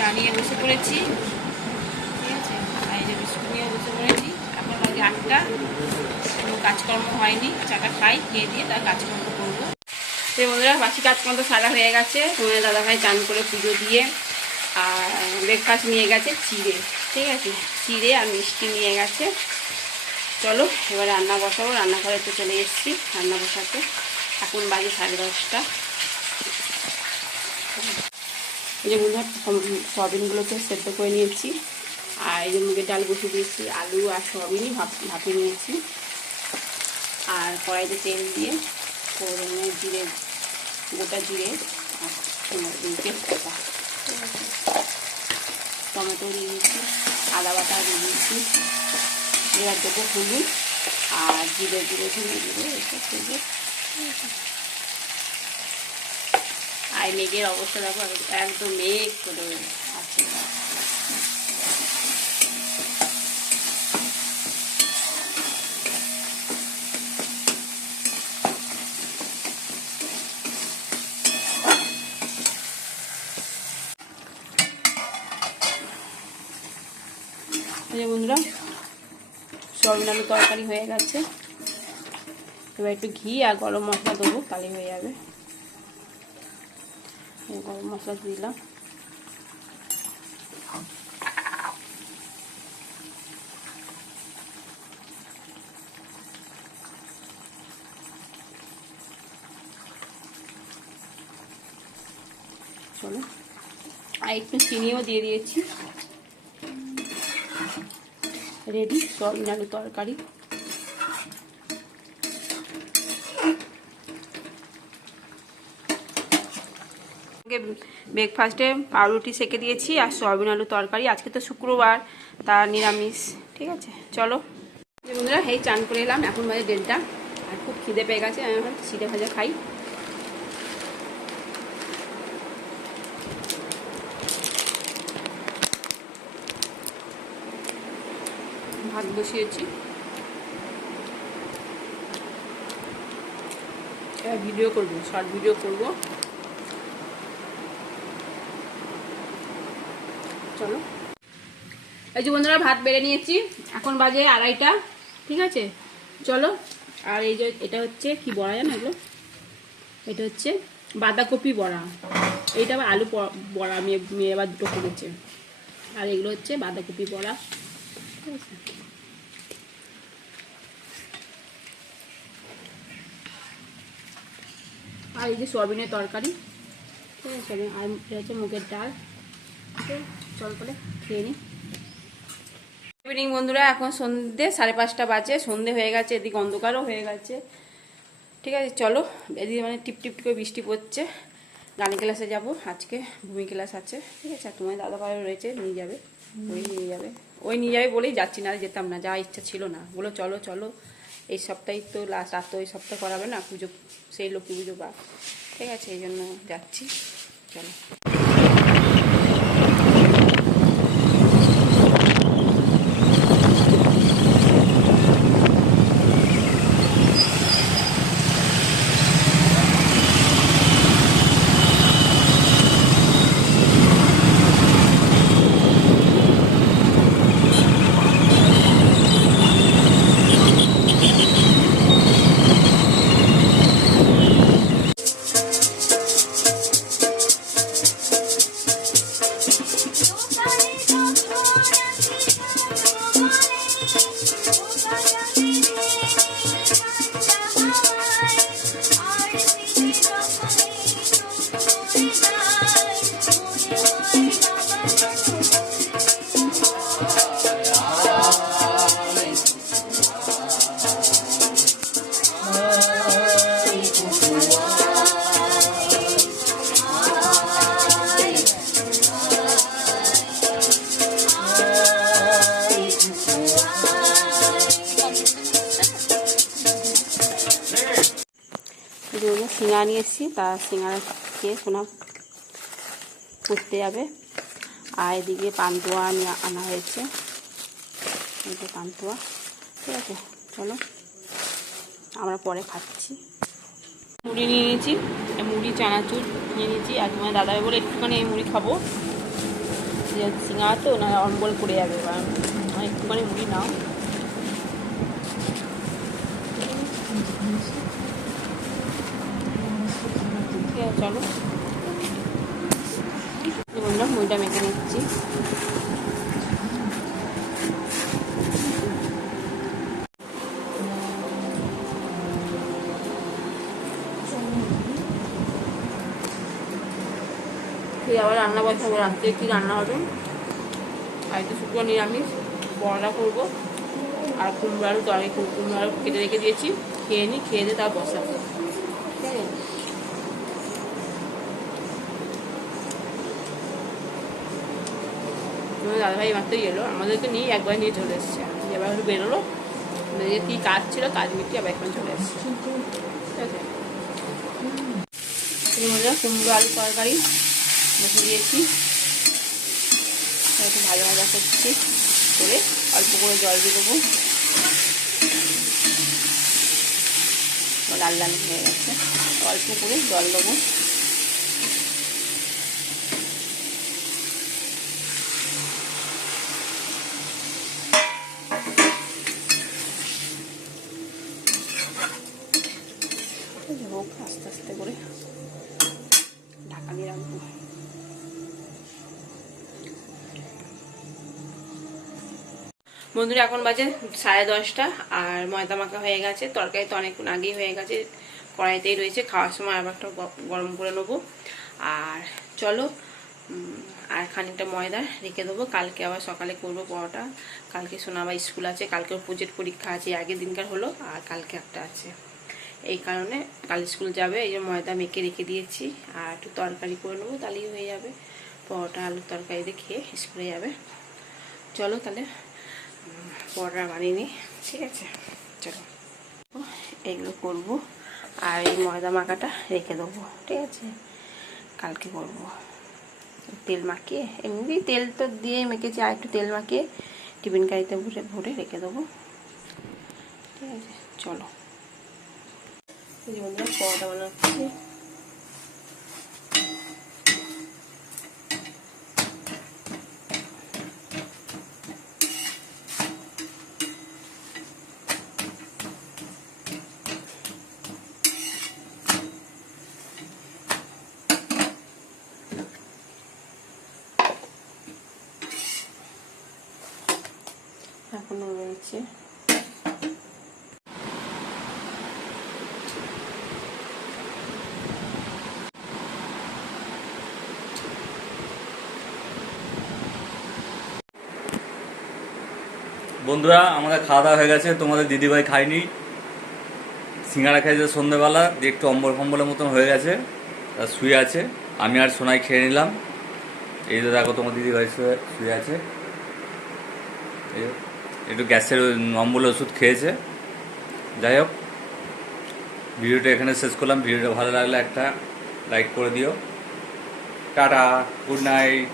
চা নিয়ে বসে পড়েছি। ঠিক আছে? এই যে বিস্কুট নিয়ে বসে পড়েছি। এখন বাজে আটটা। কোনো কাজকর্ম হয়নি। চাটা খাই, খেয়ে দিয়ে তার কাজকর্ম করব। সেই বন্ধুরা বাসি কাজকর্ম তো সারা হয়ে গেছে। তোমার দাদাভাই চান করে পুজো দিয়ে, আর ব্রেকফাস্ট নিয়ে গেছে চিড়ে। ঠিক আছে? চিড়ে আর মিষ্টি নিয়ে গেছে। চলো, এবার রান্না বসাবো। রান্নাঘরে তো চলে এসেছি। রান্না বসাতে। এখন বাজে সাড়ে দশটা এই যে বন্ধুরা সয়াবিনগুলোকে সেদ্ধ করে নিয়েছি। আর এই যে মুগের ডাল বসিয়ে দিয়েছি, আলু আর সয়াবিনই ভাপ ভাপে নিয়েছি। আর কড়াইতে তেল দিয়ে ফোড়নে জিরে, গোটা জিরে আর টমেটো দিয়েছি, আদা বাটা দিয়ে দিয়েছি এবার দেবো হলুদ, আর জিরে জিরে ধনে জিরে এইসব দেবো আর মেঘের অবস্থা দেখো একদম মেঘ করে আছে। বন্ধুরা সয়াবিন আলু তরকারি হয়ে গেছে। এবার একটু ঘি আর গরম মশলা দেবো তাহলে হয়ে যাবে। গরম মশলা দিলাম। চলো। আর একটু চিনিও দিয়ে দিয়েছি। রেডি সয়াবিন আলু তরকারি। ব্রেকফাস্টে পাউরুটি সেকে দিয়েছি আর সয়াবিন আলু তরকারি। আজকে তো শুক্রবার তার নিরামিষ, ঠিক আছে? চলো। বন্ধুরা, এই চান করে এলাম, এখন বাজে দেড়টা, আর খুব খিদে পেয়ে গেছে, আমি এখন চিড়ে ভাজা খাই। ভাত বসিয়েছি। ভিডিও করব শর্ট ভিডিও করব। চলো। এই যে বন্ধুরা, ভাত বেড়ে নিয়েছি। এখন বাজে আড়াইটা, ঠিক আছে? চলো। আর এই যে, এটা হচ্ছে কি বড়া জানো এগুলো? এটা হচ্ছে বাঁধাকপি বড়া। এইটা আবার আলু বড়া, মেয়ে মেয়ে আবার দুটো করেছে। আর এগুলো হচ্ছে বাঁধাকপি বড়া। ঠিক আছে? আর এই যে সয়াবিনের তরকারি। ঠিক আছে? আর এটা হচ্ছে মুগের ডাল। ঠিক আছে চল করে খেয়ে নিই ইভিনিং বন্ধুরা, এখন সন্ধে, সাড়ে পাঁচটা বাজে, সন্ধে হয়ে গেছে, এদিকে অন্ধকারও হয়ে গেছে। ঠিক আছে, চলো, এদিকে মানে টিপ টিপ করে বৃষ্টি পড়ছে। গান ক্লাসে যাব, আজকে ভূমি ক্লাস আছে। ঠিক আছে তোমার দাদা ভাই রয়েছে, নিয়ে যাবে, ওই নিয়ে যাবে। ওই নিয়ে যাবে বলেই যাচ্ছি, না যেতাম না, যা ইচ্ছা ছিল না। বলো, চলো চলো, এই সপ্তাহে তো লাস্ট আর তো এই সপ্তাহ করাবে না, পুজো, সেই লক্ষ্মী পুজো বা। ঠিক আছে, এই জন্য যাচ্ছি, চলো। সিঙ্গা নিয়ে এসেছি, তা সিঙ্গারা খেয়ে সোনা করতে যাবে। আর এদিকে পান্তুয়া নিয়ে আনা হয়েছে। এই পান্তুয়া, ঠিক আছে, চলো, আমরা পরে খাচ্ছি। মুড়ি নিয়ে নিয়েছি মুড়ি, চানাচুর নিয়ে নিয়েছি। আর তোমার দাদাভাই বলে একটুখানি এই মুড়ি খাব। সিঙ্গারা তো, না, অম্বল পড়ে যাবে বা একটুখানি মুড়ি নাও। আছে চলো। বন্ধুরা মুড়িটা মেখে নিচ্ছি। আবার রান্না বসাবো, রাত্রে কি রান্না হবে? আর তো শুক্র নিরামিষ, পরোটা করব, আর কুমড়ো আলু তরকারি কুমড়ো আলু কেটে রেখে দিয়েছি, খেয়ে নিই খেয়ে দিয়ে তার বসাবো। তোমার দাদাভাই মাত্রই এলো, আমাদেরকে নিয়ে একবার নিয়ে চলে এসছে। এবার একটু বেরোলো, বেরিয়ে কী কাজ ছিল, কাজ মিটিয়ে আবার এখন চলে এসছে। ঠিক আছে? কুমড়ো আলু তরকারি বসে দিয়েছি। একটু ভাজা ভাজা করছি করে, অল্প করে জল দিয়ে দেবো। লাল লাল হয়ে গেছে। অল্প করে জল দেবো। হোক, আস্তে আস্তে করে। ঢাকা রাখব। বন্ধুরা, এখন বাজে সাড়ে দশটা আর ময়দা মাখা হয়ে গেছে। তরকারি তো অনেকক্ষণ আগেই হয়ে গেছে। কড়াইতেই রয়েছে। খাওয়ার সময় আবার একটা গরম করে নেব। আর চলো আর খানিকটা ময়দা রেখে দেবো। কালকে আবার সকালে করব পরোটা। কালকে শোনা আবার স্কুল আছে কালকে প্রজেক্ট পরীক্ষা আছে, আগের দিনকার হলো আর কালকে একটা আছে। এই কারণে কাল স্কুল যাবে, এই যে ময়দা মেখে রেখে দিয়েছি। আর একটু তরকারি করে নেব, তাহলেই হয়ে যাবে। পরোটা, আলুর তরকারি দিয়ে খেয়ে স্কুলে যাবে। চলো তাহলে পরোটা বানিয়ে নিই, ঠিক আছে? চলো। এগুলো করব, আর এই ময়দা মাখাটা রেখে দেবো, ঠিক আছে? কালকে করব। তেল মাখিয়ে এমনি তেল তো দিয়ে মেখেছি, আর একটু তেল মাখিয়ে টিফিন কারিতে ভরে ভরে রেখে দেবো। ঠিক আছে? চলো। এই যে বন্ধুরা পরোটা রয়েছে বন্ধুরা, আমাদের খাওয়া দাওয়া হয়ে গেছে। তোমাদের দিদিভাই খায়নি। সিঙ্গারা খেয়েছে সন্ধ্যেবেলা দিয়ে একটু অম্বল ফম্বলের মতন হয়ে গেছে, তা শুয়ে আছে। আমি আর সোনাই খেয়ে নিলাম। এই যে দেখো, তোমার দিদিভাই শুয়ে শুয়ে আছে। একটু গ্যাসের ওই অম্বলের ওষুধ খেয়েছে। যাই হোক, ভিডিওটা এখানে শেষ করলাম। ভিডিওটা ভালো লাগলে একটা লাইক করে দিও। Ta-ta, good night.